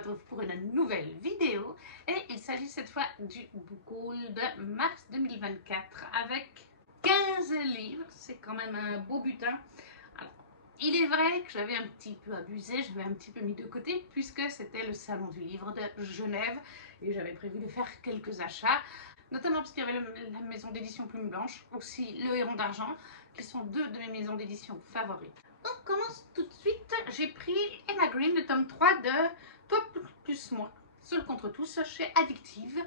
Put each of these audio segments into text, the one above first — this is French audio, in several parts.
retrouve pour une nouvelle vidéo et il s'agit cette fois du book haul de mars 2024 avec 15 livres, c'est quand même un beau butin. Alors, il est vrai que j'avais un petit peu abusé, j'avais un petit peu mis de côté puisque c'était le salon du livre de Genève et j'avais prévu de faire quelques achats, notamment parce qu'il y avait la maison d'édition Plume Blanche, aussi le Héron d'Argent, qui sont deux de mes maisons d'édition favorites. On commence tout de suite. J'ai pris Emma Green, le tome 3 de Toi plus moi, Seul contre tous, chez Addictive,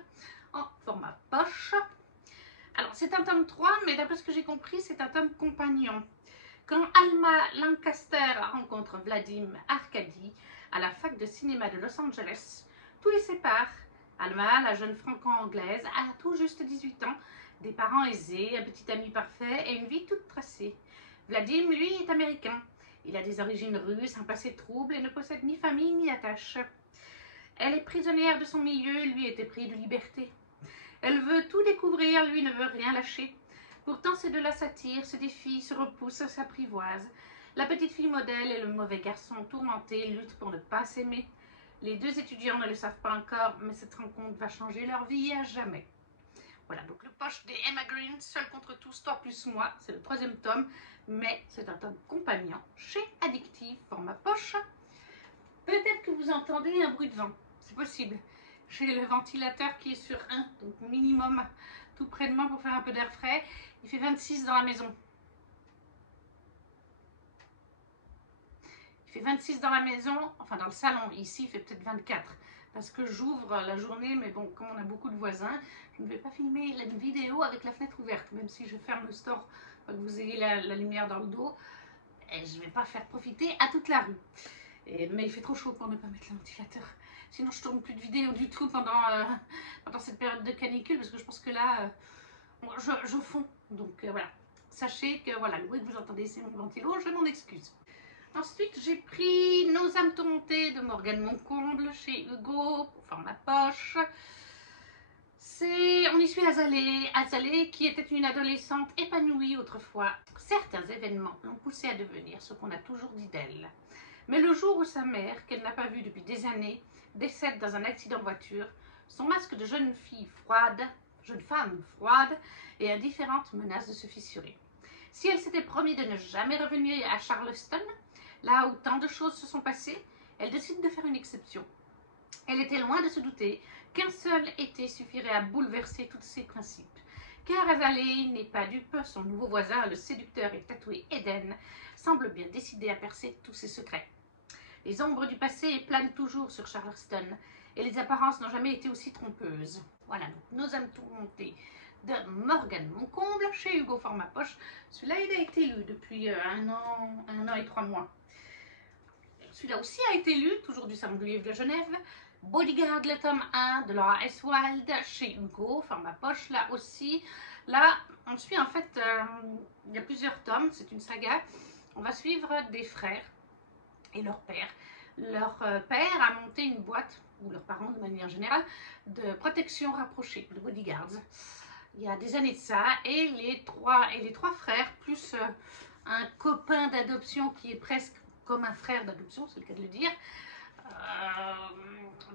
en format poche. Alors, c'est un tome 3, mais d'après ce que j'ai compris, c'est un tome compagnon. Quand Alma Lancaster rencontre Vadim Arkady à la fac de cinéma de Los Angeles, tout les sépare. Alma, la jeune franco-anglaise, a tout juste 18 ans, des parents aisés, un petit ami parfait et une vie toute tracée. Vadim, lui, est américain. Il a des origines russes, un passé trouble et ne possède ni famille ni attache. Elle est prisonnière de son milieu, lui est épris de liberté. Elle veut tout découvrir, lui ne veut rien lâcher. Pourtant, c'est de la satire, se défie, se repousse, s'apprivoise. La petite fille modèle et le mauvais garçon tourmenté luttent pour ne pas s'aimer. Les deux étudiants ne le savent pas encore, mais cette rencontre va changer leur vie à jamais. Voilà, donc le poche des Emma Green, Seul contre tous, Toi plus moi, c'est le 3e tome, mais c'est un tome compagnon chez Addictive, format poche. Peut-être que vous entendez un bruit de vent, c'est possible. J'ai le ventilateur qui est sur 1, donc minimum tout près de moi pour faire un peu d'air frais. Il fait 26 dans la maison. Il fait 26 dans la maison, enfin dans le salon. Ici, il fait peut-être 24 parce que j'ouvre la journée, mais bon, comme on a beaucoup de voisins, je ne vais pas filmer la vidéo avec la fenêtre ouverte, même si je ferme le store pour que vous ayez la lumière dans le dos. Et je ne vais pas faire profiter à toute la rue. Mais il fait trop chaud pour ne pas mettre le ventilateur. Sinon, je tourne plus de vidéos du tout pendant cette période de canicule, parce que je pense que là, je fonds. Donc voilà, sachez que voilà, le bruit que vous entendez, c'est mon ventilo, je m'en excuse. Ensuite, j'ai pris Nos âmes tourmentées de Morgane Moncomble chez Hugo, pour format poche. On y suit Azalée. Azalée qui était une adolescente épanouie autrefois. Certains événements l'ont poussée à devenir ce qu'on a toujours dit d'elle. Mais le jour où sa mère, qu'elle n'a pas vue depuis des années, décède dans un accident de voiture, son masque de jeune femme froide et indifférente menace de se fissurer. Si elle s'était promis de ne jamais revenir à Charleston, là où tant de choses se sont passées, elle décide de faire une exception. Elle était loin de se douter qu'un seul été suffirait à bouleverser tous ses principes. Car Azalée n'est pas dupe, son nouveau voisin, le séducteur et tatoué Eden, semble bien décidé à percer tous ses secrets. Les ombres du passé planent toujours sur Charleston et les apparences n'ont jamais été aussi trompeuses. Voilà, donc Nos âmes tourmentées de Morgane Moncomble chez Hugo format poche. Celui-là, il a été lu depuis un an et 3 mois. Celui-là aussi a été lu, toujours du Salon du Livre de Genève. Bodyguard, le tome 1 de Laura S. Wilde chez Hugo, format poche, là aussi. Là, on suit en fait, il y a plusieurs tomes, c'est une saga. On va suivre des frères et leur père. Leur père a monté une boîte, ou leurs parents de manière générale, de protection rapprochée, de bodyguards. Il y a des années de ça, et les trois frères, plus un copain d'adoption qui est presque comme un frère d'adoption, c'est le cas de le dire,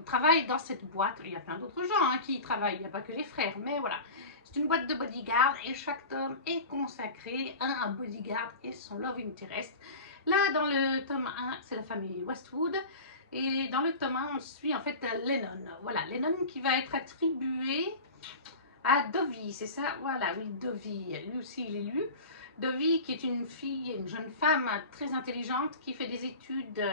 travaillent dans cette boîte. Il y a plein d'autres gens qui y travaillent, il n'y a pas que les frères, mais voilà. C'est une boîte de bodyguard et chaque tome est consacré à un bodyguard et son love interest. Là, dans le tome 1, c'est la famille Westwood. Et dans le tome 1, on suit en fait Lennon. Voilà, Lennon qui va être attribué à Dovie, c'est ça? Voilà, oui, Dovie. Lui aussi, il est lu. Dovie, qui est une fille, une jeune femme très intelligente qui fait des études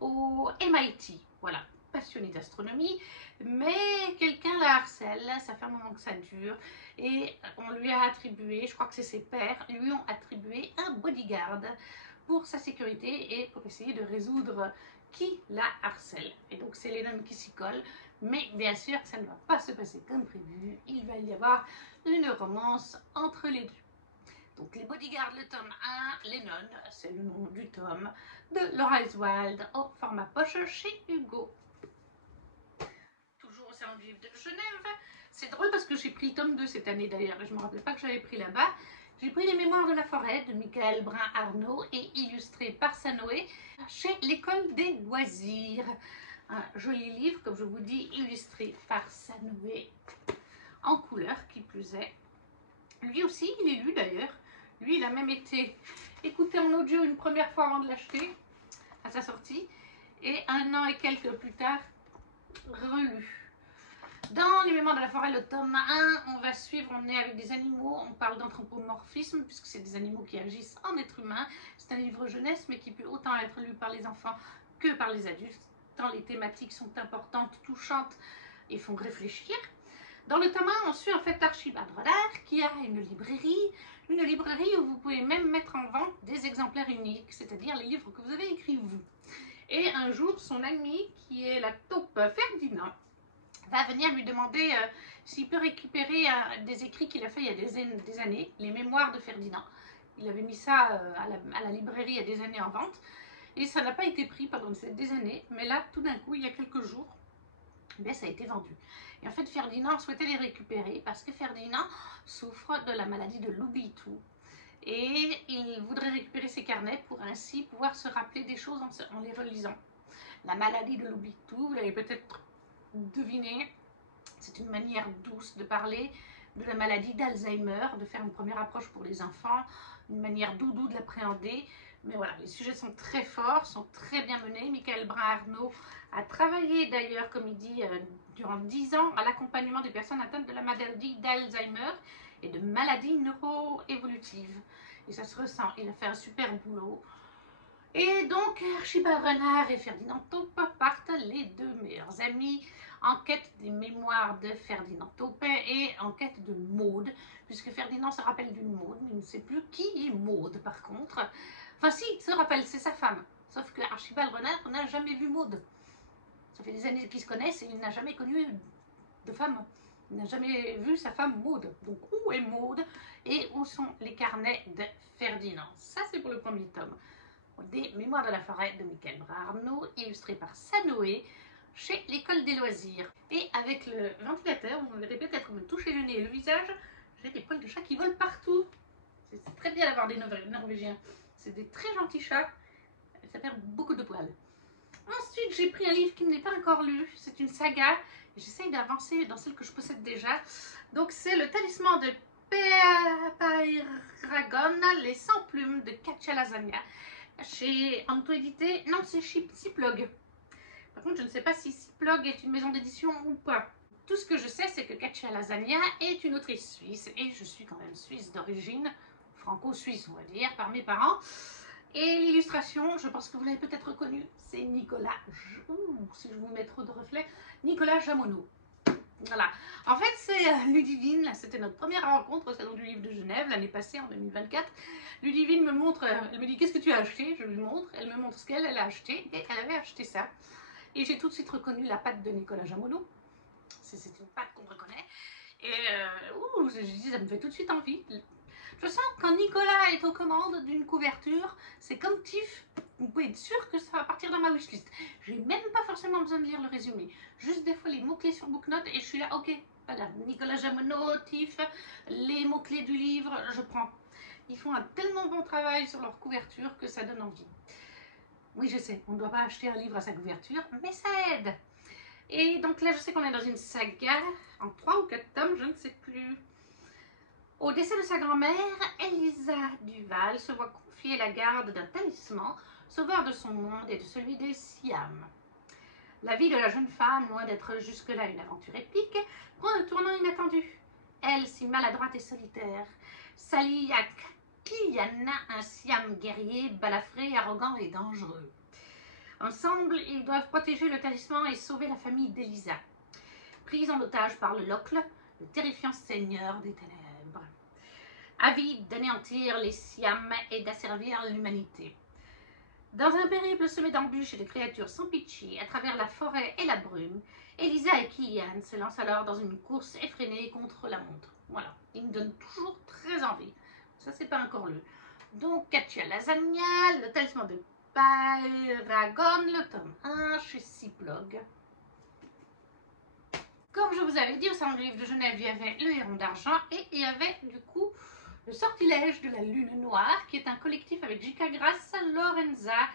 au MIT. Voilà, passionnée d'astronomie. Mais quelqu'un la harcèle, ça fait un moment que ça dure. Et on lui a attribué, je crois que c'est ses pairs, lui ont attribué un bodyguard pour sa sécurité et pour essayer de résoudre qui la harcèle. Et donc c'est Lennon qui s'y colle, mais bien sûr ça ne va pas se passer comme prévu, il va y avoir une romance entre les deux. Donc les bodyguards, le tome 1, Lennon, c'est le nom du tome, de Laura S. Wilde au format poche chez Hugo. Toujours au Salon du Livre de Genève. C'est drôle parce que j'ai pris le tome 2 cette année d'ailleurs, et je ne me rappelais pas que j'avais pris là-bas. J'ai pris Les Mémoires de la forêt de Michael Brun-Arnaud et illustré par Sanoé chez l'École des loisirs. Un joli livre, comme je vous dis, illustré par Sanoé, en couleur qui plus est. Lui aussi, il est lu d'ailleurs. Lui, il a même été écouté en audio une première fois avant de l'acheter, à sa sortie. Et 1 an et quelques plus tard, relu. Dans Les Mémoires de la forêt, le tome 1, on est avec des animaux, on parle d'anthropomorphisme, puisque c'est des animaux qui agissent en être humain. C'est un livre jeunesse, mais qui peut autant être lu par les enfants que par les adultes, tant les thématiques sont importantes, touchantes et font réfléchir. Dans le tome 1, on suit en fait Archibald Renard, qui a une librairie où vous pouvez même mettre en vente des exemplaires uniques, c'est-à-dire les livres que vous avez écrits vous. Et un jour, son ami, qui est la taupe Ferdinand, va venir lui demander s'il peut récupérer des écrits qu'il a fait il y a des années, les mémoires de Ferdinand. Il avait mis ça à la librairie il y a des années en vente, et ça n'a pas été pris pendant des années, mais là, tout d'un coup, il y a quelques jours, ben, ça a été vendu. Et en fait, Ferdinand souhaitait les récupérer parce que Ferdinand souffre de la maladie de l'oubli-tout. Et il voudrait récupérer ses carnets pour ainsi pouvoir se rappeler des choses en les relisant. La maladie de l'oubli-tout, vous l'avez peut-être deviné, c'est une manière douce de parler de la maladie d'Alzheimer, de faire une première approche pour les enfants, une manière doudou de l'appréhender. Mais voilà, les sujets sont très forts, sont très bien menés. Michael Brun-Arnault a travaillé d'ailleurs, comme il dit, durant 10 ans à l'accompagnement des personnes atteintes de la maladie d'Alzheimer et de maladies neuro-évolutives. Et ça se ressent, il a fait un super boulot. Et donc, Archibald Renard et Ferdinand Taupe partent, les deux meilleurs amis, en quête des mémoires de Ferdinand Taupe et en quête de Maude, puisque Ferdinand se rappelle d'une Maude, mais il ne sait plus qui est Maude par contre. Enfin si, il se rappelle, c'est sa femme. Sauf que Archibald Renard n'a jamais vu Maude. Ça fait des années qu'ils se connaissent et il n'a jamais connu de femme. Il n'a jamais vu sa femme Maude. Donc où est Maude et où sont les carnets de Ferdinand? Ça c'est pour le premier tome des Mémoires de la forêt de Michael Brun-Arnault, illustré par Sanoé, chez l'École des loisirs. Et avec le ventilateur, vous verrez peut-être me toucher le nez et le visage, j'ai des poils de chat qui volent partout. C'est très bien d'avoir des Norvégiens. C'est des très gentils chats, ça perd beaucoup de poils. Ensuite, j'ai pris un livre qui n'est pas encore lu, c'est une saga, et j'essaye d'avancer dans celle que je possède déjà. Donc c'est Le Talisman de Peiragon, Les 100 plumes de Katia Lasagna, chez Anto Édité, non c'est chez Siplog. Par contre je ne sais pas si Siplog est une maison d'édition ou pas. Tout ce que je sais c'est que Katia Lasagna est une autrice suisse, et je suis quand même suisse d'origine, franco-suisse on va dire, par mes parents. Et l'illustration, je pense que vous l'avez peut-être reconnu, c'est Nicolas, si je vous mets trop de reflets, Nicolas Jamonneau. Voilà, en fait c'est Ludivine, c'était notre première rencontre au Salon du Livre de Genève l'année passée en 2024. Ludivine me montre, elle me dit qu'est-ce que tu as acheté, je lui montre, elle me montre ce qu'elle a acheté et elle avait acheté ça. Et j'ai tout de suite reconnu la patte de Nicolas Jamonneau, c'est une patte qu'on reconnaît. Et je dis ça me fait tout de suite envie. Je sens que quand Nicolas est aux commandes d'une couverture, c'est comme Tiff, vous pouvez être sûr que ça va partir dans ma wishlist. J'ai même pas forcément besoin de lire le résumé, juste des fois les mots-clés sur Booknote et je suis là, ok, voilà, Nicolas Jamonneau, Tiff, les mots-clés du livre, je prends. Ils font un tellement bon travail sur leur couverture que ça donne envie. Oui, je sais, on ne doit pas acheter un livre à sa couverture, mais ça aide. Et donc là, je sais qu'on est dans une saga en 3 ou 4 tomes, je ne sais plus. Au décès de sa grand-mère, Elisa Duval se voit confier la garde d'un talisman, sauveur de son monde et de celui des Siam. La vie de la jeune femme, loin d'être jusque-là une aventure épique, prend un tournant inattendu. Elle, si maladroite et solitaire, s'allie à Kylian, un Siam guerrier, balafré, arrogant et dangereux. Ensemble, ils doivent protéger le talisman et sauver la famille d'Elisa, prise en otage par le Locle, le terrifiant seigneur des ténèbres. Avide d'anéantir les Siam et d'asservir l'humanité. Dans un périple semé d'embûches et de créatures sans pitié, à travers la forêt et la brume, Elisa et Kylian se lancent alors dans une course effrénée contre la montre. Voilà, ils me donnent toujours très envie. Ça, c'est pas encore lu. Donc, Katia Lasagna, Le Talisman de Peiragon, le tome 1 chez Siplog. Comme je vous avais dit, au Salon du Livre de Genève, il y avait Le Héron d'Argent et il y avait du coup Le Sortilège de la Lune Noire, qui est un collectif avec J.K. Grass, Lorenza,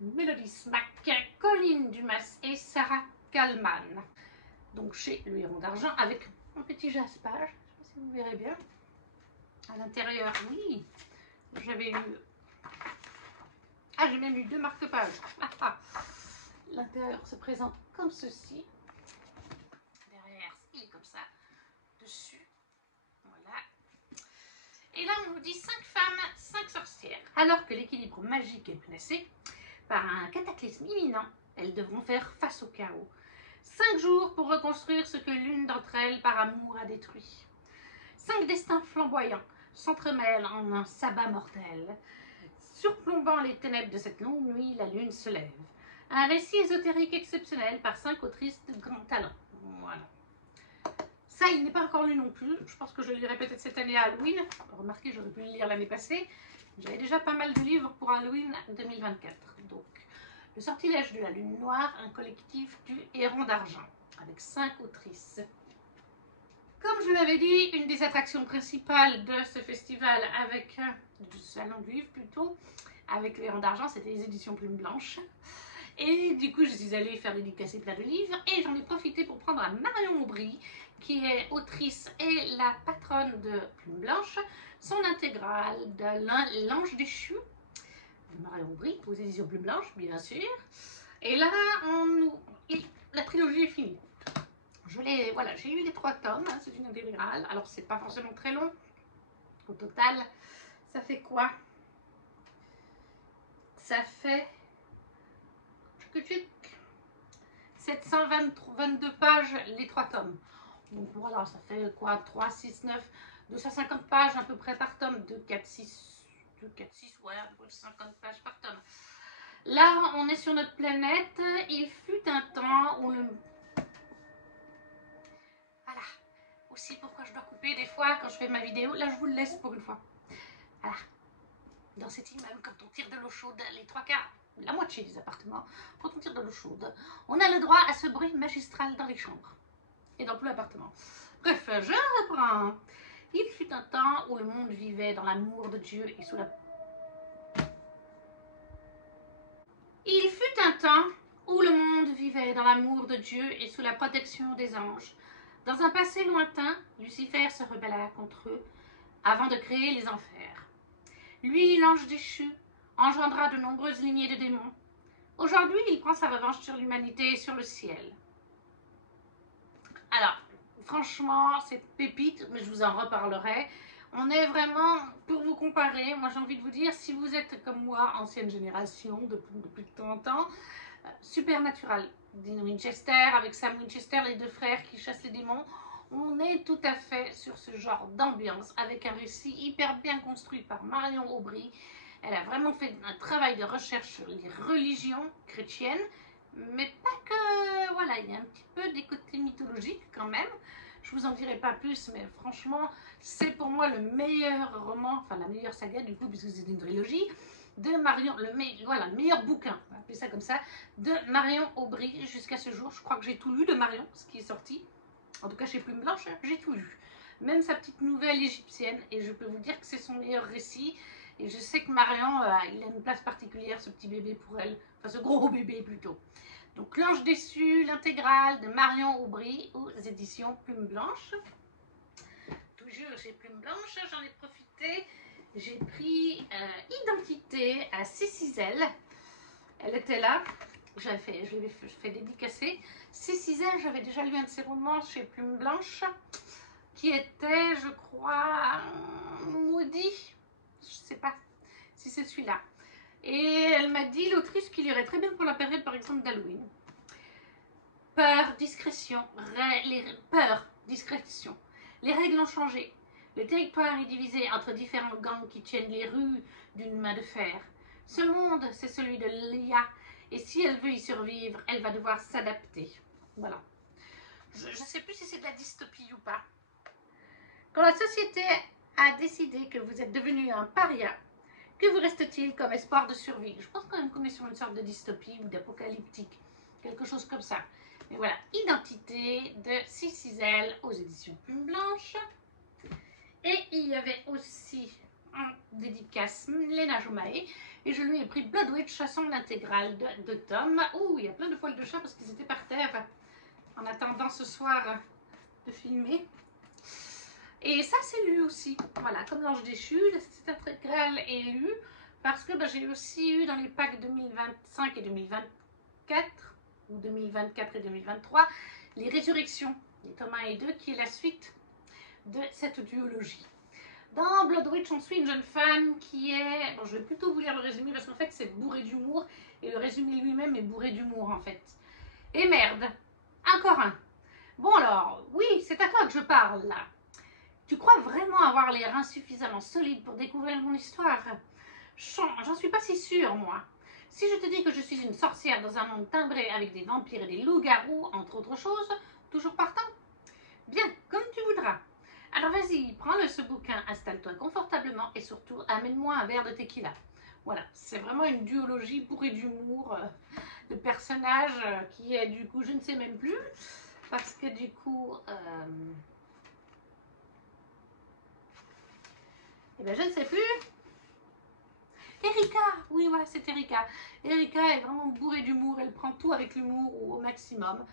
Mélodie Smack, Colline Dumas et Sarah Kallman. Donc chez Le Héron d'Argent avec un petit jaspage, je ne sais pas si vous verrez bien. À l'intérieur, oui, j'avais eu... Ah, j'ai même eu 2 marque-pages. L'intérieur se présente comme ceci. Derrière, il est comme ça. Dessus, voilà. Et là, on nous dit 5 femmes, 5 sorcières. Alors que l'équilibre magique est menacé par un cataclysme imminent, elles devront faire face au chaos. 5 jours pour reconstruire ce que l'une d'entre elles, par amour, a détruit. 5 destins flamboyants s'entremêlent en un sabbat mortel. Surplombant les ténèbres de cette longue nuit, la lune se lève. Un récit ésotérique exceptionnel par 5 autrices de grand talent. Voilà. Ça, il n'est pas encore lu non plus. Je pense que je le lirai peut-être cette année à Halloween. Remarquez, j'aurais pu le lire l'année passée. J'avais déjà pas mal de livres pour Halloween 2024. Donc, Le sortilège de la lune noire, un collectif du Héron d'Argent, avec 5 autrices. Comme je l'avais dit, une des attractions principales de ce festival, du salon du livre plutôt, avec Le Héron d'Argent, c'était les éditions Plume Blanche. Et du coup, je suis allée faire dédicacer plein de livres et j'en ai profité pour prendre à Marion Aubry, qui est autrice et la patronne de Plume Blanche, son intégrale de L'Ange déchu, de Marion Aubry, aux éditions Plume Blanche, bien sûr. Et là, la trilogie est finie. Voilà, j'ai eu les 3 tomes, hein, c'est une intégrale. Alors, c'est pas forcément très long. Au total, ça fait quoi? Ça fait 722 pages, les 3 tomes. Donc voilà, ça fait quoi? 3, 6, 9, 250 pages à peu près par tome. 2, 4, 6, ouais, 50 pages par tome. Là, on est sur notre planète. Il fut un temps où le... Voilà. Aussi pourquoi je dois couper des fois quand je fais ma vidéo. Là, je vous le laisse pour une fois. Voilà. Dans cet immeuble, quand on tire de l'eau chaude, les 3 quarts, la moitié des appartements, quand on tire de l'eau chaude, on a le droit à ce bruit magistral dans les chambres et dans tout l'appartement. Bref, je reprends. Il fut un temps où le monde vivait dans l'amour de Dieu et sous la... Il fut un temps où le monde vivait dans l'amour de Dieu et sous la protection des anges. Dans un passé lointain, Lucifer se rebella contre eux avant de créer les enfers. Lui, l'ange déchu, engendra de nombreuses lignées de démons. Aujourd'hui, il prend sa revanche sur l'humanité et sur le ciel. Alors, franchement, c'est pépite, mais je vous en reparlerai. On est vraiment, pour vous comparer, moi j'ai envie de vous dire, si vous êtes comme moi, ancienne génération, de plus de 30 ans, Supernatural, Dean Winchester, avec Sam Winchester, les 2 frères qui chassent les démons, on est tout à fait sur ce genre d'ambiance, avec un récit hyper bien construit par Marion Aubry. Elle a vraiment fait un travail de recherche sur les religions chrétiennes, mais pas que, voilà, il y a un petit peu des côtés mythologiques quand même. Je vous en dirai pas plus, mais franchement, c'est pour moi le meilleur roman, enfin la meilleure saga du coup, puisque c'est une trilogie, de Marion, le meilleur bouquin, on va appeler ça comme ça, de Marion Aubry jusqu'à ce jour. Je crois que j'ai tout lu de Marion, ce qui est sorti. En tout cas, chez Plume Blanche, j'ai tout lu. Même sa petite nouvelle égyptienne, et je peux vous dire que c'est son meilleur récit. Et je sais que Marion, il a une place particulière, ce petit bébé pour elle, enfin ce gros bébé plutôt. Donc L'Ange déchu, l'intégrale de Marion Aubry aux éditions Plume Blanche. Toujours chez Plume Blanche, j'en ai profité. J'ai pris Identité à Cécile. Elle était là. Je l'ai fait dédicacer. Cécile, j'avais déjà lu un de ses romans chez Plume Blanche qui était, je crois, Maudit. Je ne sais pas si c'est celui-là. Et elle m'a dit, l'autrice, qu'il irait très bien pour la période, par exemple, d'Halloween. Peur, discrétion. Peur, discrétion. Les règles ont changé. Le territoire est divisé entre différents gangs qui tiennent les rues d'une main de fer. Ce monde, c'est celui de Lia. Et si elle veut y survivre, elle va devoir s'adapter. Voilà. Je ne sais plus si c'est de la dystopie ou pas. Quand la société a décidé que vous êtes devenu un paria, que vous reste-t-il comme espoir de survie? Je pense quand même qu'on est sur une sorte de dystopie ou d'apocalyptique. Quelque chose comme ça. Mais voilà, Identité de Cécile aux éditions Plume Blanche. Et il y avait aussi en dédicace Lena Jomae. Et je lui ai pris Blood Witch à son intégrale de tomes. Ouh, il y a plein de poils de chat parce qu'ils étaient par terre en attendant ce soir de filmer. Et ça, c'est lu aussi. Voilà, comme l'Ange déchu, cette intégrale est lue parce que j'ai aussi eu dans les packs 2025 et 2024, ou 2024 et 2023, les Résurrections, les tomes 1 et 2, qui est la suite de cette duologie. Dans Blood Witch, on suit une jeune femme qui est... Bon, je vais plutôt vous lire le résumé parce qu'en fait, c'est bourré d'humour et le résumé lui-même est bourré d'humour en fait. Et merde, encore un. Bon alors, oui, c'est à toi que je parle là. Tu crois vraiment avoir les reins suffisamment solides pour découvrir mon histoire? J'en suis pas si sûre, moi. Si je te dis que je suis une sorcière dans un monde timbré avec des vampires et des loups-garous, entre autres choses, toujours partant? Bien, comme tu voudras. Alors vas-y, prends-le ce bouquin, installe-toi confortablement et surtout amène-moi un verre de tequila. Voilà, c'est vraiment une duologie bourrée d'humour de personnages qui est du coup, je ne sais même plus, parce que du coup, je ne sais plus. Erika, oui voilà, c'est Erika. Erika est vraiment bourrée d'humour, elle prend tout avec l'humour au maximum.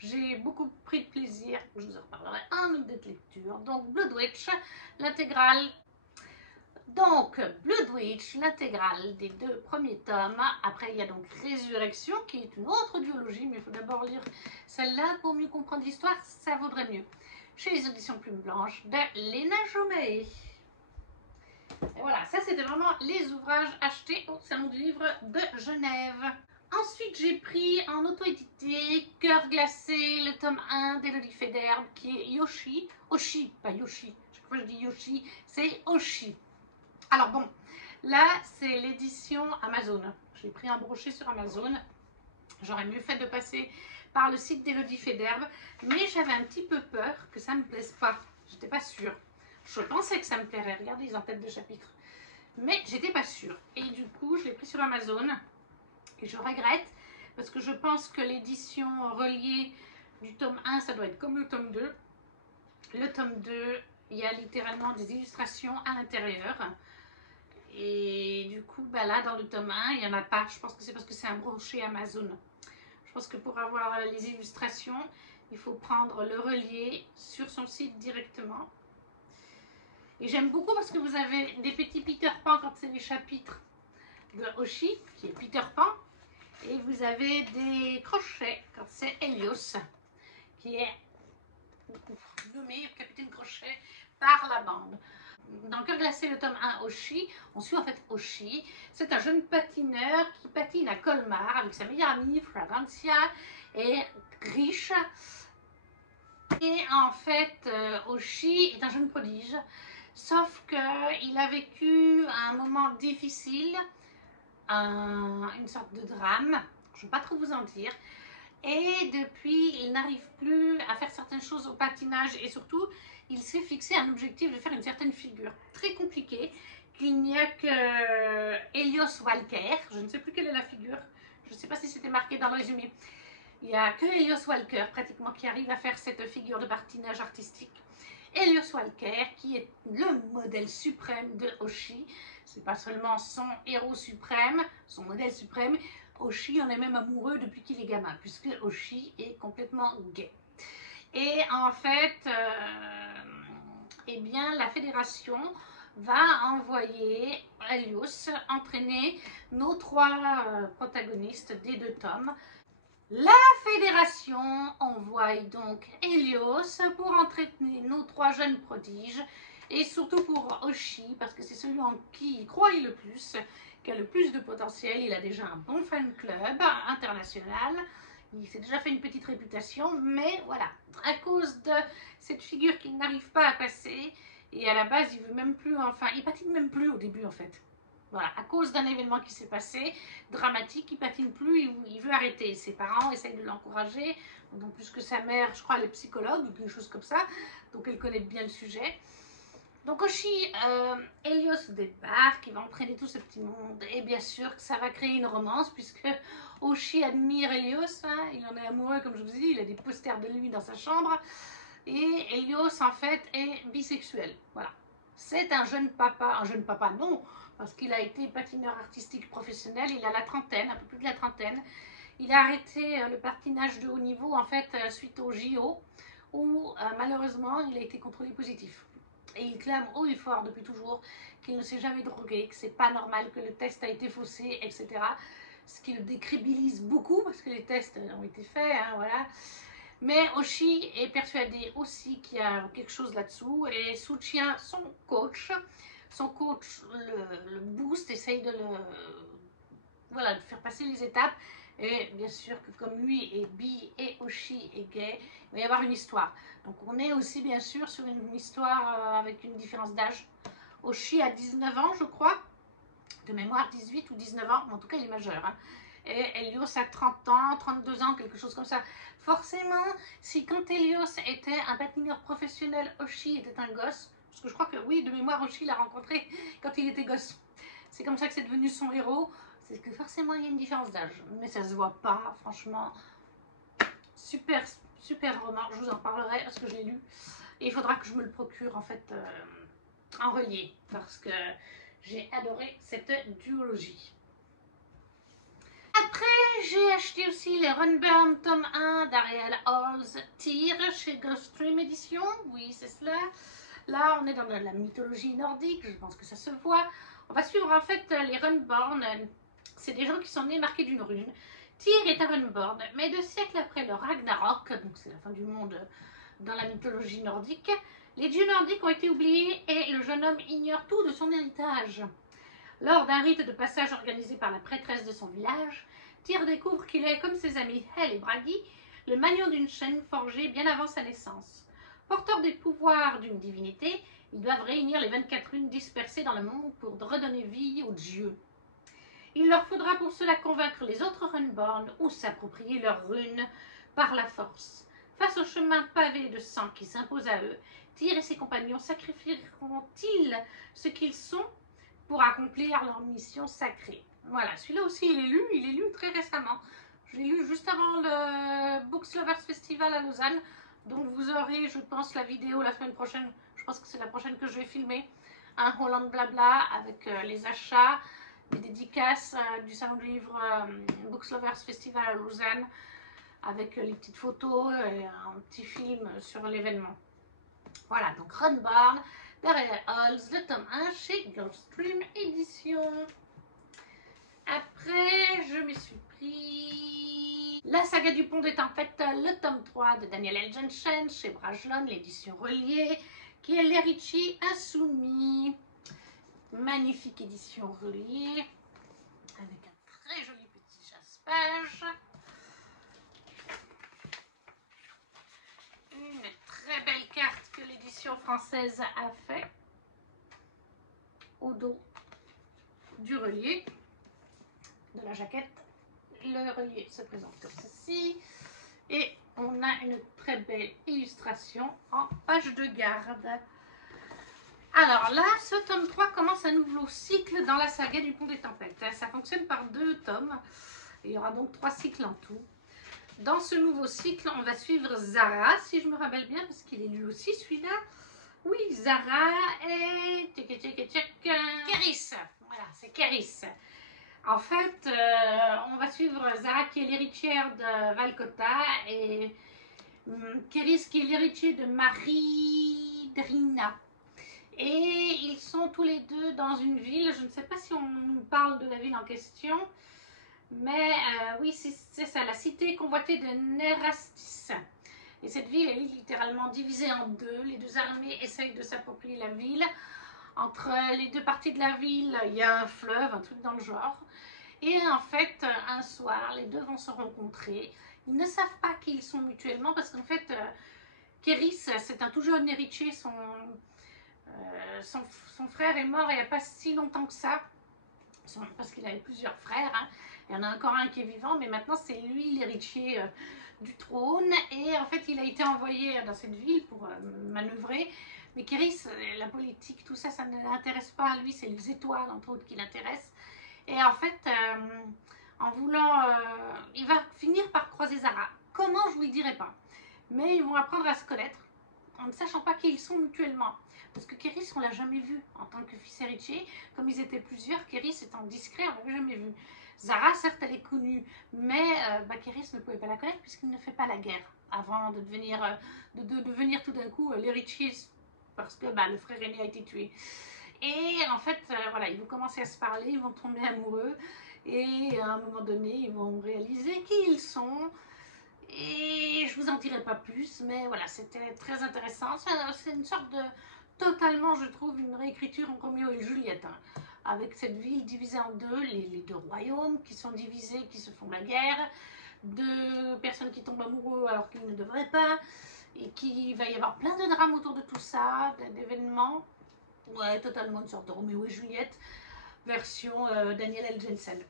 J'ai beaucoup pris de plaisir, je vous en reparlerai en update lecture. Donc Blood Witch, l'intégrale. Donc Blood Witch, l'intégrale des 2 premiers tomes. Après il y a donc Résurrection qui est une autre duologie, mais il faut d'abord lire celle-là pour mieux comprendre l'histoire, ça vaudrait mieux. Chez les éditions Plume Blanche de Lena Jomae. Et voilà, ça c'était vraiment les ouvrages achetés au Salon du Livre de Genève. Ensuite, j'ai pris en auto-édité Cœur glacé, le tome 1 d'Élodie Federbe, qui est Yoshi. Oshi, pas Yoshi. Chaque fois que je dis Yoshi, c'est Oshi. Alors bon, là, c'est l'édition Amazon. Je l'ai pris en brochet sur Amazon. J'aurais mieux fait de passer par le site d'Élodie Federbe, mais j'avais un petit peu peur que ça ne me plaise pas. J'étais pas sûre. Je pensais que ça me plairait. Regardez, ils ont tête de chapitre. Mais j'étais pas sûre. Et du coup, je l'ai pris sur Amazon. Et je regrette parce que je pense que l'édition reliée du tome 1, ça doit être comme le tome 2. Le tome 2, il y a littéralement des illustrations à l'intérieur. Et du coup, là, dans le tome 1, il n'y en a pas. Je pense que c'est parce que c'est un brochet Amazon. Je pense que pour avoir les illustrations, il faut prendre le relié sur son site directement. Et j'aime beaucoup parce que vous avez des petits Peter Pan quand c'est les chapitres de Oshi, qui est Peter Pan. Et vous avez des crochets quand c'est Helios, qui est nommé Capitaine Crochet par la bande. Dans Cœur glacé, le tome 1, Oshi, on suit en fait Oshi. C'est un jeune patineur qui patine à Colmar avec sa meilleure amie Fragancia et riche. Et en fait, Oshi est un jeune prodige, sauf qu'il a vécu un moment difficile, une sorte de drame, je ne vais pas trop vous en dire, et depuis il n'arrive plus à faire certaines choses au patinage et surtout il s'est fixé un objectif de faire une certaine figure très compliquée qu'il n'y a que Helios Walker, je ne sais plus quelle est la figure, je ne sais pas si c'était marqué dans le résumé, il n'y a que Helios Walker pratiquement qui arrive à faire cette figure de patinage artistique. Helios Walker qui est le modèle suprême de Oshi. C'est pas seulement son héros suprême, son modèle suprême. Oshi en est même amoureux depuis qu'il est gamin, puisque Oshi est complètement gay. Et en fait, eh bien, la fédération va envoyer Helios entraîner nos 3 protagonistes des 2 tomes. La fédération envoie donc Helios pour entraîner nos 3 jeunes prodiges et surtout pour Oshi parce que c'est celui en qui il croit le plus, qui a le plus de potentiel. Il a déjà un bon fan club international, il s'est déjà fait une petite réputation, mais voilà, à cause de cette figure qu'il n'arrive pas à passer et à la base il veut même plus, enfin il patine même plus au début en fait. Voilà, à cause d'un événement qui s'est passé, dramatique, il patine plus, il veut arrêter. Ses parents essayent de l'encourager, donc plus que sa mère, je crois, elle est psychologue ou quelque chose comme ça, donc elle connaît bien le sujet. Donc Oshi, Helios débarque, il va entraîner tout ce petit monde, et bien sûr que ça va créer une romance, puisque Oshi admire Helios, hein, il en est amoureux, comme je vous ai dit, il a des posters de lui dans sa chambre, et Helios, en fait, est bisexuel, voilà. C'est un jeune papa non, parce qu'il a été patineur artistique professionnel, il a la trentaine, un peu plus de la trentaine. Il a arrêté le patinage de haut niveau en fait suite au JO, où malheureusement il a été contrôlé positif. Et il clame haut et fort depuis toujours qu'il ne s'est jamais drogué, que c'est pas normal, que le test a été faussé, etc. Ce qui le décrédibilise beaucoup parce que les tests ont été faits, hein, voilà. Mais Oshii est persuadé aussi qu'il y a quelque chose là-dessous et soutient son coach. Son coach le booste, essaye de voilà, de faire passer les étapes. Et bien sûr que comme lui est bi et Oshii est gay, il va y avoir une histoire. Donc on est aussi bien sûr sur une histoire avec une différence d'âge. Oshii a 19 ans je crois, de mémoire 18 ou 19 ans, en tout cas il est majeur. Hein. Et Helios a 30 ans, 32 ans, quelque chose comme ça. Forcément, si quand Helios était un patineur professionnel, Oshii était un gosse, parce que je crois que oui, de mémoire, Oshii l'a rencontré quand il était gosse. C'est comme ça que c'est devenu son héros, c'est que forcément il y a une différence d'âge. Mais ça se voit pas, franchement. Super, super roman, je vous en parlerai parce que je l'ai lu. Et il faudra que je me le procure en fait en relié, parce que j'ai adoré cette duologie. Après, j'ai acheté aussi les Runburn tome 1 d'Ariel Halls Tyr chez Gulfstream Édition. Oui, c'est cela. Là, on est dans la mythologie nordique, je pense que ça se voit. On va suivre en fait les Runborn. C'est des gens qui sont nés marqués d'une rune. Tyr est un Runborn, mais 2 siècles après le Ragnarok, donc c'est la fin du monde dans la mythologie nordique, les dieux nordiques ont été oubliés et le jeune homme ignore tout de son héritage. Lors d'un rite de passage organisé par la prêtresse de son village, Tyr découvre qu'il est, comme ses amis Hel et Bragi, le maillon d'une chaîne forgée bien avant sa naissance. Porteur des pouvoirs d'une divinité, ils doivent réunir les 24 runes dispersées dans le monde pour redonner vie aux dieux. Il leur faudra pour cela convaincre les autres Runborn ou s'approprier leurs runes par la force. Face au chemin pavé de sang qui s'impose à eux, Tyr et ses compagnons sacrifieront-ils ce qu'ils sont pour accomplir leur mission sacrée. Voilà, celui-là aussi il est lu très récemment. Je l'ai lu juste avant le Books Lovers Festival à Lausanne. Donc vous aurez, je pense, la vidéo la semaine prochaine. Je pense que c'est la prochaine que je vais filmer. Un Holland Blabla avec les achats, les dédicaces du salon du livre Books Lovers Festival à Lausanne avec les petites photos et un petit film sur l'événement. Voilà, donc Runborn, derrière Halls, le tome 1 chez Gulfstream Édition. Après, je me suis pris la saga du pont des tempêtes, le tome 3 de Daniel Elgenschen chez Brajlon, l'édition reliée, qui est l'héritier insoumis. Magnifique édition reliée, avec un très joli petit chasse-page. Une très belle carte que l'édition française a fait au dos du relié, de la jaquette. Le relié se présente comme ceci et on a une très belle illustration en page de garde. Alors là, ce tome 3 commence un nouveau cycle dans la saga du pont des tempêtes. Ça fonctionne par 2 tomes. Il y aura donc 3 cycles en tout. Dans ce nouveau cycle, on va suivre Zara, si je me rappelle bien, parce qu'il est lui aussi celui-là. Oui, Zara et Keris. Voilà, c'est Keris. En fait, on va suivre Zara qui est l'héritière de Valcota et Keris qui est l'héritier de Marie Drina. Et ils sont tous les deux dans une ville, je ne sais pas si on nous parle de la ville en question, mais oui, c'est ça, la cité convoitée de Nerastis. Et cette ville est littéralement divisée en deux. Les deux armées essayent de s'approprier la ville. Entre les deux parties de la ville, il y a un fleuve, un truc dans le genre. Et en fait, un soir, les deux vont se rencontrer. Ils ne savent pas qui ils sont mutuellement parce qu'en fait, Keris, c'est un tout jeune héritier. Son frère est mort il n'y a pas si longtemps que ça. Parce qu'il avait plusieurs frères. Hein. Il y en a encore un qui est vivant, mais maintenant c'est lui l'héritier du trône. Et en fait, il a été envoyé dans cette ville pour manœuvrer. Mais Keris, la politique, tout ça, ça ne l'intéresse pas. Lui, c'est les étoiles, entre autres, qui l'intéressent. Et en fait, en voulant... il va finir par croiser Zara. Comment, je ne vous le dirai pas. Mais ils vont apprendre à se connaître, en ne sachant pas qui ils sont mutuellement. Parce que Kéris, on l'a jamais vu en tant que fils héritier. Comme ils étaient plusieurs, Kéris étant discret, on l'avait jamais vu. Zara, certes, elle est connue, mais Kéris ne pouvait pas la connaître puisqu'il ne fait pas la guerre avant de devenir, de devenir tout d'un coup l'héritier parce que le frère aîné a été tué. Et en fait, voilà, ils vont commencer à se parler, ils vont tomber amoureux et à un moment donné, ils vont réaliser qui ils sont. Et je vous en dirai pas plus, mais voilà, c'était très intéressant. C'est une sorte de, totalement, je trouve, une réécriture en Roméo et Juliette, hein, avec cette ville divisée en deux, les deux royaumes qui sont divisés, qui se font la guerre, deux personnes qui tombent amoureux alors qu'ils ne devraient pas, et qu'il va y avoir plein de drames autour de tout ça, d'événements. Ouais, totalement une sorte de Roméo et Juliette, version Daniel L. Jensen.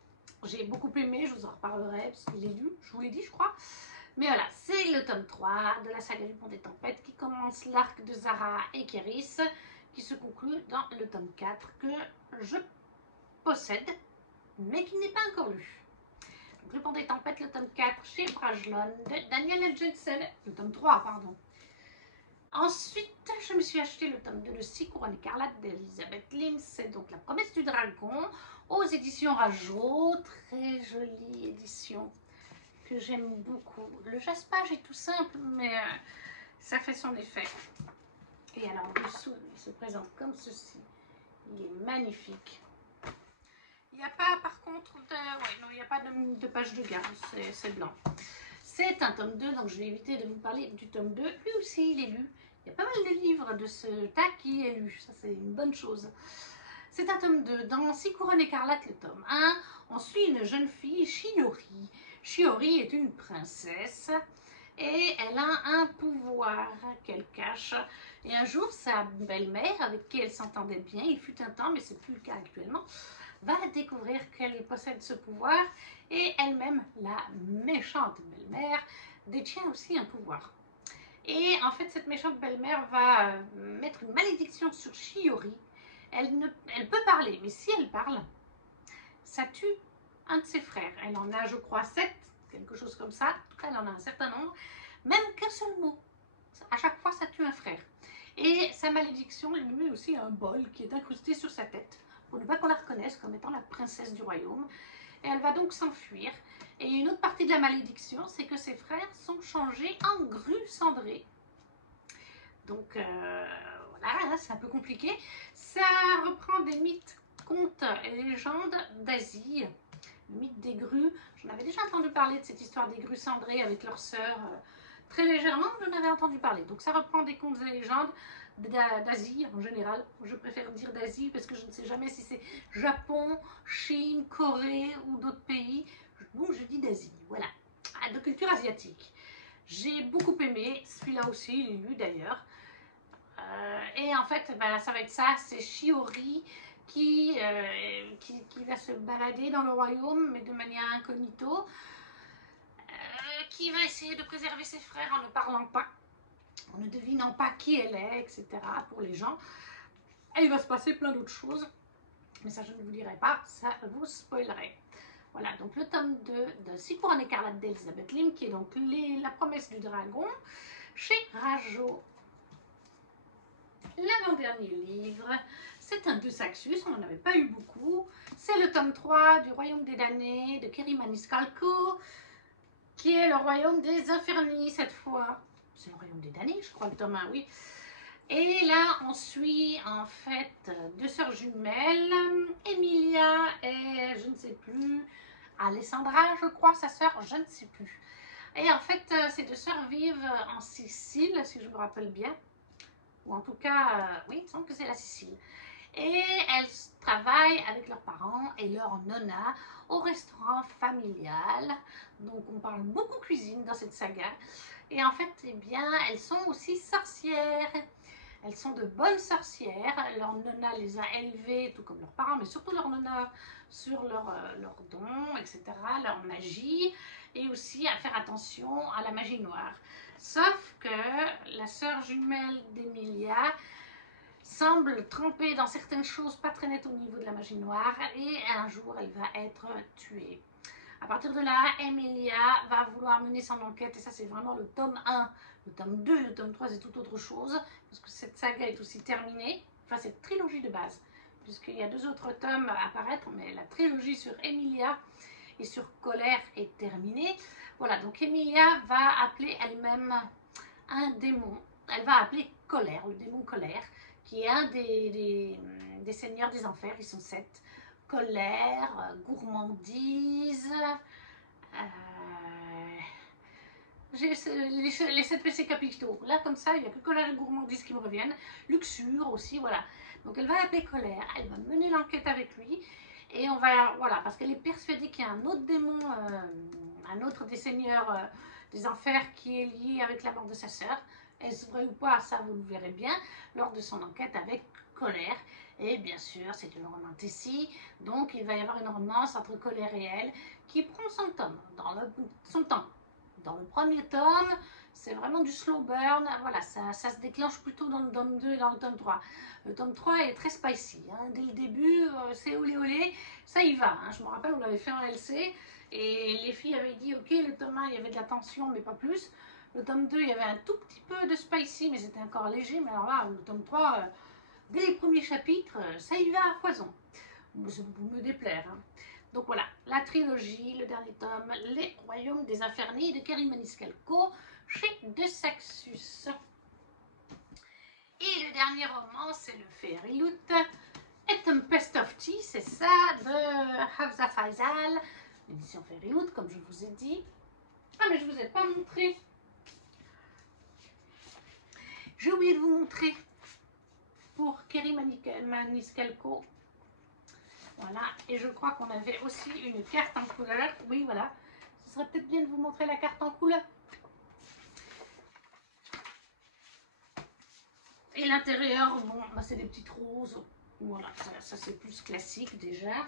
J'ai beaucoup aimé, je vous en reparlerai, parce qu'il est lu, je vous l'ai dit, je crois. Mais voilà, c'est le tome 3 de la saga du Pont des Tempêtes qui commence l'arc de Zara et Kéris, qui se conclut dans le tome 4 que je possède, mais qui n'est pas encore lu. Donc, le Pont des Tempêtes, le tome 4 chez Brajlon de Daniel L. Jensen, le tome 3, pardon. Ensuite, je me suis acheté le tome 2 de 6 couronnes écarlates d'Elizabeth Lim, c'est donc La promesse du dragon, aux éditions Rajo, très jolie édition que j'aime beaucoup. Le jaspage est tout simple, mais ça fait son effet. Et alors, en dessous, il se présente comme ceci. Il est magnifique. Il n'y a pas, par contre, il n'y a pas de page de garde, c'est blanc. C'est un tome 2, donc je vais éviter de vous parler du tome 2. Lui aussi, il est lu. Il y a pas mal de livres de ce tas qui est lu. Ça, c'est une bonne chose. C'est un tome 2. Dans 6 couronnes écarlates, le tome 1, on suit une jeune fille, Shiori. Shiori est une princesse et elle a un pouvoir qu'elle cache. Et un jour, sa belle-mère, avec qui elle s'entendait bien, il fut un temps, mais c'est plus le cas actuellement, va découvrir qu'elle possède ce pouvoir et elle-même, la méchante belle-mère, détient aussi un pouvoir. Et en fait, cette méchante belle-mère va mettre une malédiction sur Shiori. Elle peut parler, mais si elle parle, ça tue un de ses frères. Elle en a, je crois, 7, quelque chose comme ça. En tout cas, elle en a un certain nombre. Même qu'un seul mot. À chaque fois, ça tue un frère. Et sa malédiction, elle lui met aussi un bol qui est incrusté sur sa tête, pour ne pas qu'on la reconnaisse comme étant la princesse du royaume. Et elle va donc s'enfuir. Et une autre partie de la malédiction, c'est que ses frères sont changés en grues cendrées. Donc voilà, c'est un peu compliqué. Ça reprend des mythes, contes et légendes d'Asie. Le mythe des grues, j'en avais déjà entendu parler de cette histoire des grues cendrées avec leur sœur. Très légèrement, j'en avais entendu parler. Donc ça reprend des contes et légendes d'Asie en général. Je préfère dire d'Asie parce que je ne sais jamais si c'est Japon, Chine, Corée ou d'autres pays. Donc je dis d'Asie, voilà, de culture asiatique. J'ai beaucoup aimé, celui-là aussi, il est lu d'ailleurs. Et en fait, ça va être ça, c'est Shiori qui va se balader dans le royaume, mais de manière incognito, qui va essayer de préserver ses frères en ne parlant pas, en ne devinant pas qui elle est, etc. pour les gens. Et il va se passer plein d'autres choses, mais ça je ne vous dirai pas, ça vous spoilerait. Voilà, donc le tome 2 de 6 couronnes écarlates d'Elizabeth Lim, qui est donc La promesse du dragon, chez Rajo. L'avant-dernier livre, c'est un de Saxus, on n'en avait pas eu beaucoup. C'est le tome 3 du Royaume des damnés de Kerry Maniscalco, qui est le royaume des infernus cette fois. C'est le royaume des damnés, je crois, le tome 1, oui. Et là, on suit en fait deux sœurs jumelles, Emilia et je ne sais plus, Alessandra, je crois, sa sœur, je ne sais plus. Et en fait, ces deux sœurs vivent en Sicile, si je me rappelle bien. Ou en tout cas, oui, il me semble que c'est la Sicile. Et elles travaillent avec leurs parents et leur nonna au restaurant familial. Donc on parle beaucoup cuisine dans cette saga. Et en fait, eh bien, elles sont aussi sorcières. Elles sont de bonnes sorcières. Leur nonna les a élevées, tout comme leurs parents, mais surtout leur nonna sur leurs dons, etc., leur magie, et aussi à faire attention à la magie noire. Sauf que la sœur jumelle d'Emilia semble trempée dans certaines choses pas très nettes au niveau de la magie noire, et un jour elle va être tuée. À partir de là, Emilia va vouloir mener son enquête, et ça c'est vraiment le tome 1. Le tome 2 et le tome 3 c'est tout autre chose, parce que cette saga est aussi terminée, enfin cette trilogie de base, puisqu'il y a 2 autres tomes à apparaître, mais la trilogie sur Emilia et sur Colère est terminée. Voilà, donc Emilia va appeler elle-même un démon, elle va appeler Colère, le démon Colère, qui est un des seigneurs des enfers, ils sont 7. Colère, gourmandise, j'ai les 7 péchés capitaux. Là, comme ça, il n'y a que colère et gourmandise qui me reviennent. Luxure aussi, voilà. Donc, elle va l'appeler Colère. Elle va mener l'enquête avec lui. Et on va, voilà, parce qu'elle est persuadée qu'il y a un autre démon, un autre des seigneurs des enfers qui est lié avec la mort de sa sœur. Est-ce vrai ou pas? Ça, vous le verrez bien lors de son enquête avec Colère. Et bien sûr, c'est une romanticie. Donc, il va y avoir une romance entre Colère et elle qui prend son temps. Dans le premier tome, c'est vraiment du slow burn. Voilà, ça se déclenche plutôt dans le tome 2 et dans le tome 3. Le tome 3 est très spicy. Hein. Dès le début, c'est olé olé. Ça y va. Hein. Je me rappelle, on l'avait fait en LC. Et les filles avaient dit, ok, le tome 1, il y avait de la tension, mais pas plus. Le tome 2, il y avait un tout petit peu de spicy, mais c'était encore léger. Mais alors là, le tome 3, dès les premiers chapitres, ça y va à foison. Ça peut me déplaire. Hein. Donc voilà, la trilogie, le dernier tome, Les Royaumes des Infernés de Kerry Maniscalco chez De Saxus. Et le dernier roman, c'est le Fairyloot, A Tempest of Tea, c'est ça, de Hafsa Faisal, l'édition Fairyloot, comme je vous ai dit. Ah, mais je ne vous ai pas montré. J'ai oublié de vous montrer pour Kerry Maniscalco. Voilà, et je crois qu'on avait aussi une carte en couleur. Oui, voilà. Ce serait peut-être bien de vous montrer la carte en couleur. Et l'intérieur, bon, bah, c'est des petites roses. Voilà, ça c'est plus classique déjà.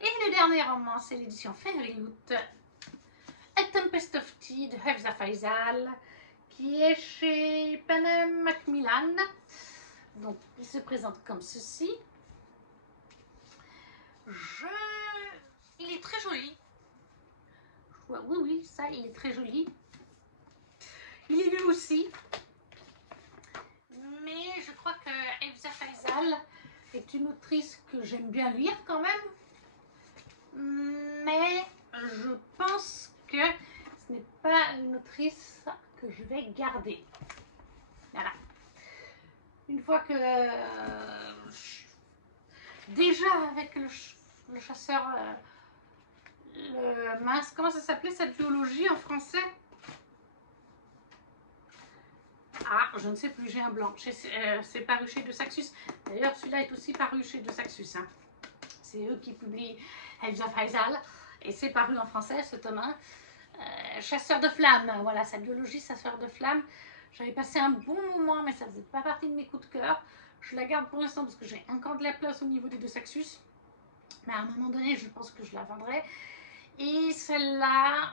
Et le dernier roman, c'est l'édition Fairyloot, A Tempest of Tea de Hafsa Faisal, qui est chez Panem Macmillan. Donc, il se présente comme ceci. Il est très joli. Oui, oui, ça, il est très joli. Il est lu aussi. Mais je crois que Hafsa Faisal est une autrice que j'aime bien lire quand même. Mais je pense que ce n'est pas une autrice que je vais garder. Voilà. Une fois que... déjà avec le chasseur... mince, comment ça s'appelait cette duologie en français? Ah, je ne sais plus, j'ai un blanc. C'est paru chez De Saxus. D'ailleurs, celui-là est aussi paru chez De Saxus. Hein. C'est eux qui publient Hafsa Faisal. Et c'est paru en français, ce tome 1. Chasseur de flammes. Voilà, sa biologie, chasseur de flammes. J'avais passé un bon moment, mais ça ne faisait pas partie de mes coups de cœur. Je la garde pour l'instant parce que j'ai encore de la place au niveau des De Saxus. Mais à un moment donné, je pense que je la vendrai. Et celle-là,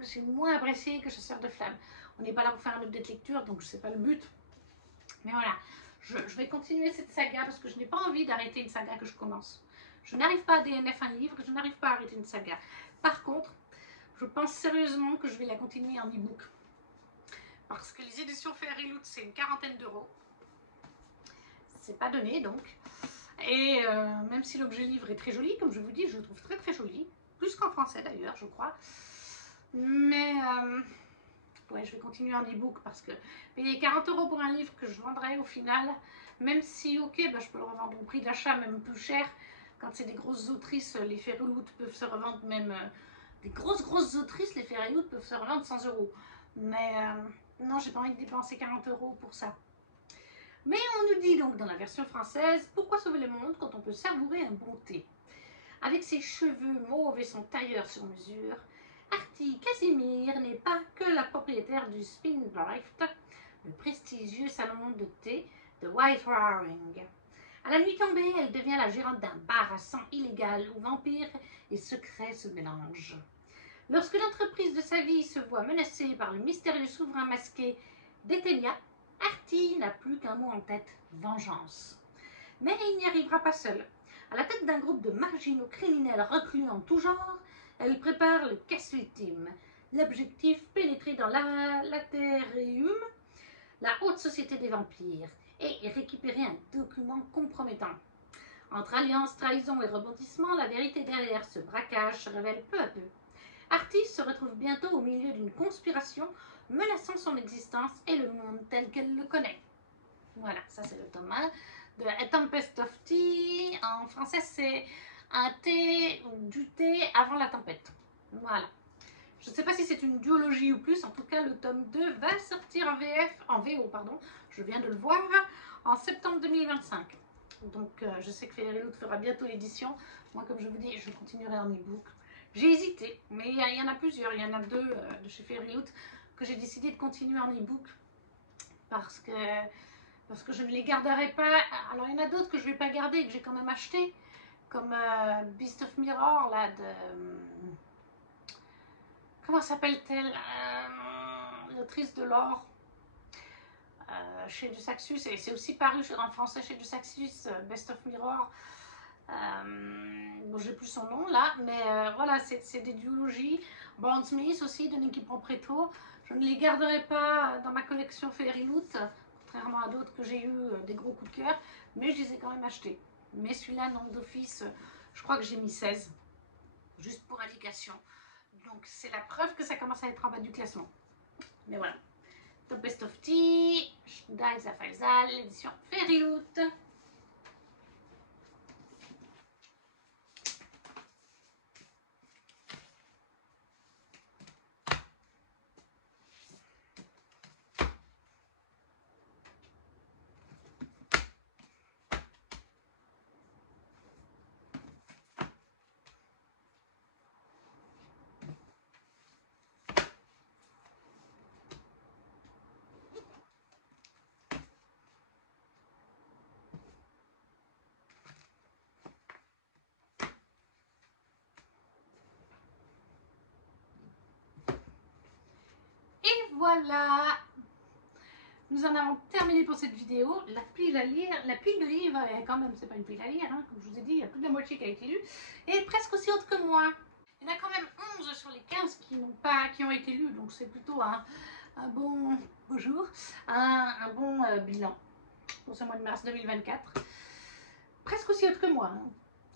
j'ai moins apprécié que Chasseur de flammes. On n'est pas là pour faire un update lecture, donc ce n'est pas le but. Mais voilà, je vais continuer cette saga parce que je n'ai pas envie d'arrêter une saga que je commence. Je n'arrive pas à DNF un livre, je n'arrive pas à arrêter une saga. Par contre, je pense sérieusement que je vais la continuer en e-book. Parce que les éditions Fairyloot, c'est une quarantaine d'euros. C'est pas donné donc. Et même si l'objet livre est très joli, comme je vous dis, je le trouve très très joli. Plus qu'en français d'ailleurs, je crois. Mais ouais, je vais continuer en e-book parce que payer 40 euros pour un livre que je vendrai au final, même si ok, bah, je peux le revendre au prix d'achat, même plus cher. Quand c'est des grosses autrices, les Fairyloot peuvent se revendre même... des grosses autrices, les Fairyloot peuvent se revendre 100 euros. Mais non, j'ai pas envie de dépenser 40 euros pour ça. Mais on nous dit donc dans la version française, pourquoi sauver le monde quand on peut savourer un bon thé? Avec ses cheveux mauves et son tailleur sur mesure, Artie Casimir n'est pas que la propriétaire du Spindrift, le prestigieux salon de thé de White Waring. À la nuit tombée, elle devient la gérante d'un bar à sang illégal où vampires et secrets se mélangent. Lorsque l'entreprise de sa vie se voit menacée par le mystérieux souverain masqué d'Etenia, Artie n'a plus qu'un mot en tête, vengeance. Mais il n'y arrivera pas seul. À la tête d'un groupe de marginaux criminels reclus en tout genre, elle prépare le casse ultime. L'objectif, pénétrer dans l'Atherium, la haute société des vampires, et récupérer un document compromettant. Entre alliance, trahison et rebondissement, la vérité derrière ce braquage se révèle peu à peu. Artis se retrouve bientôt au milieu d'une conspiration menaçant son existence et le monde tel qu'elle le connaît. Voilà, ça c'est le tome 1 de A Tempest of Tea. En français, c'est un thé ou du thé avant la tempête. Voilà. Je ne sais pas si c'est une duologie ou plus. En tout cas, le tome 2 va sortir en VO, pardon. Je viens de le voir en septembre 2025. Donc, je sais que Fairyloot fera bientôt l'édition. Moi, comme je vous dis, je continuerai en e-book. J'ai hésité, mais il y en a plusieurs. Il y en a deux de chez Fairyloot que j'ai décidé de continuer en e-book parce que je ne les garderai pas. Alors, il y en a d'autres que je ne vais pas garder et que j'ai quand même acheté, comme Beast of Mirror, là, de... comment s'appelle-t-elle, l'autrice de l'or, chez du Saxus, et c'est aussi paru en français chez du Saxus, Best of Mirror. Bon, j'ai plus son nom là, mais voilà, c'est des duologies. Bond Smith aussi de Nicky Propreto. Je ne les garderai pas dans ma collection Fairyloot, contrairement à d'autres que j'ai eu des gros coups de cœur, mais je les ai quand même achetés. Mais celui-là, nombre d'office, je crois que j'ai mis 16, juste pour indication. Donc c'est la preuve que ça commence à être en bas du classement. Mais voilà. The Best of Tea, d'Aïsa Faisal, l'édition Fairyloot. Et voilà, nous en avons terminé pour cette vidéo. La pile à lire, la pile de livres, quand même, c'est pas une pile à lire, hein, comme je vous ai dit, il y a plus de la moitié qui a été lue, et presque aussi haute que moi. Il y en a quand même 11 sur les 15 qui ont été lus, donc c'est plutôt un bon bonjour, un bon bilan pour ce mois de mars 2024. Presque aussi haute que moi, hein.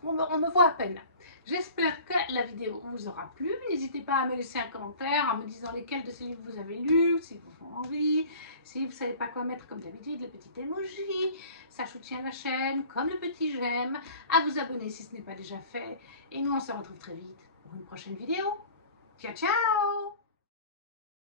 On me voit à peine. J'espère que la vidéo vous aura plu. N'hésitez pas à me laisser un commentaire en me disant lesquels de ces livres vous avez lus, s'ils vous font envie, si vous ne savez pas quoi mettre comme d'habitude, le petit emoji. Ça soutient la chaîne, comme le petit j'aime, à vous abonner si ce n'est pas déjà fait. Et nous, on se retrouve très vite pour une prochaine vidéo. Ciao, ciao!